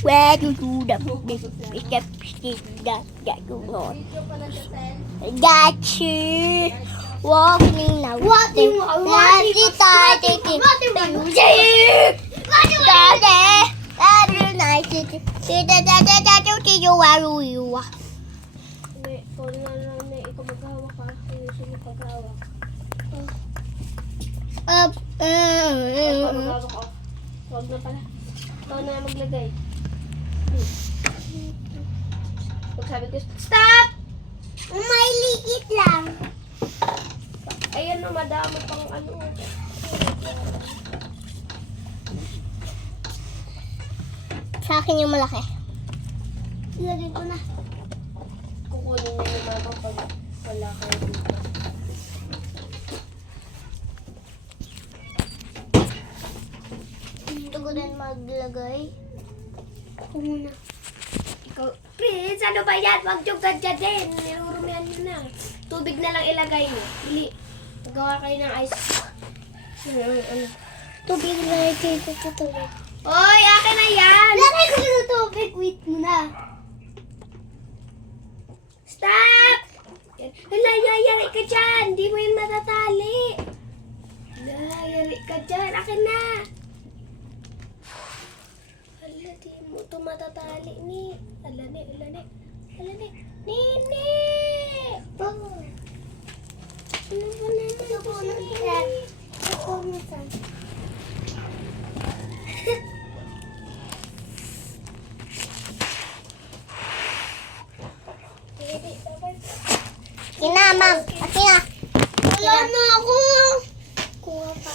Where to do the that you know. Got you. Walking now. Walking. Huwag na pala. Ikaw na maglagay. Pag sabi ko, stop! May liit lang. Ayan na, madami pang ano. Sa akin yung malaki. Ilagay ko na. Kukunin na yung mama pag wala kayo dito. Gusto ko din maglagay. Ako muna. Ikaw, Prince, ano ba yan? Huwag yung gadya din. Nirurumihan nyo na. Tubig na lang ilagay nyo. Bili. Magawa kayo ng ice. Ano? Tubig na ito tubig. Oy, akin na yan! Lagay ko na tubig. Wait muna. Stop! Hala, yayari ka dyan. Hindi mo yun matatali. Hala, yayari ka dyan. Akin na. Hala, di mo ito matatali ni. Hala ni, hala ni. Hala ni. Nini! Oh. Ano ba naman ito si Nini? Ako na. Kina, ma'am. Kina. Wala na ako. Kuha pa.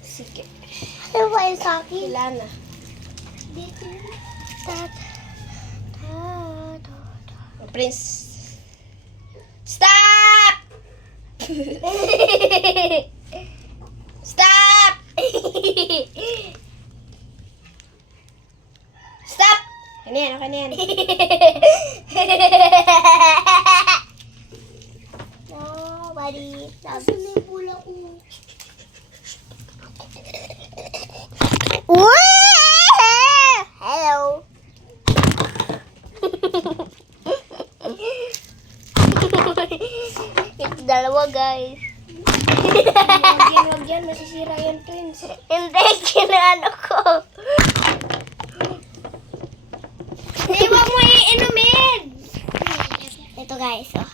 Sige. Ano ba yung sa akin? Wala na. Dito. Prince. Stop! Stop! Stop! Ano yan? Okay na yan. Nobody loves me. Pula ko. Hello. Ito dalawa, guys. Wag yan. Masisira yan, Prince. Hindi, kinaano ko. Hindi, wag mo iinumin! Ito, guys. Oh.